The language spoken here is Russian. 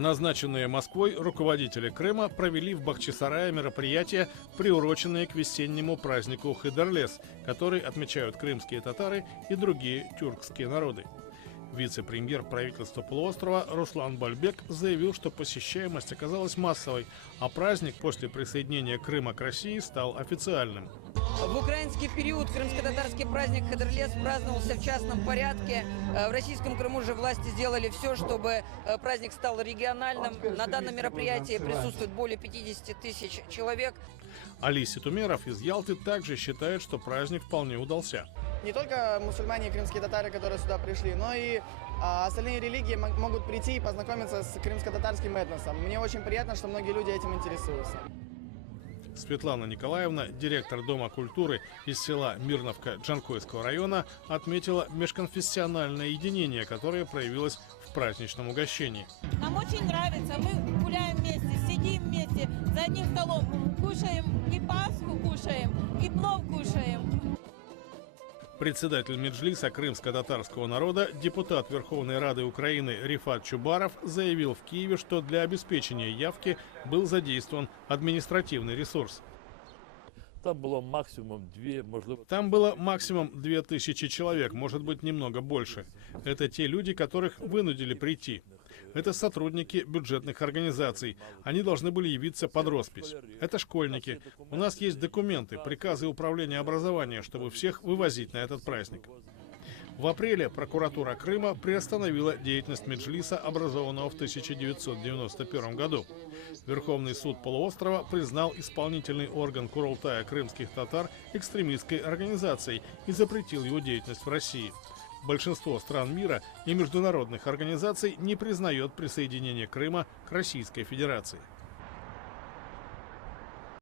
Назначенные Москвой руководители Крыма провели в Бахчисарае мероприятия, приуроченные к весеннему празднику Хыдырлес, который отмечают крымские татары и другие тюркские народы. Вице-премьер правительства полуострова Руслан Бальбек заявил, что посещаемость оказалась массовой, а праздник после присоединения Крыма к России стал официальным. В украинский период крымско-татарский праздник Хыдырлес праздновался в частном порядке. В российском Крыму же власти сделали все, чтобы праздник стал региональным. На данном мероприятии присутствует более 50 тысяч человек. Али Ситумеров из Ялты также считает, что праздник вполне удался. Не только мусульмане и крымские татары, которые сюда пришли, но и остальные религии могут прийти и познакомиться с крымско-татарским этносом. Мне очень приятно, что многие люди этим интересуются. Светлана Николаевна, директор Дома культуры из села Мирновка Джанкойского района, отметила межконфессиональное единение, которое проявилось в праздничном угощении. Нам очень нравится, мы гуляем вместе, сидим вместе за одним столом, кушаем и Пасху кушаем, и плов кушаем. Председатель Меджлиса крымско-татарского народа, депутат Верховной Рады Украины Рифат Чубаров заявил в Киеве, что для обеспечения явки был задействован административный ресурс. Там было максимум 2000 человек, может быть, немного больше. Это те люди, которых вынудили прийти. Это сотрудники бюджетных организаций. Они должны были явиться под роспись. Это школьники. У нас есть документы, приказы управления образования, чтобы всех вывозить на этот праздник. В апреле прокуратура Крыма приостановила деятельность Меджлиса, образованного в 1991 году. Верховный суд полуострова признал исполнительный орган Курултая крымских татар экстремистской организацией и запретил его деятельность в России. Большинство стран мира и международных организаций не признает присоединение Крыма к Российской Федерации.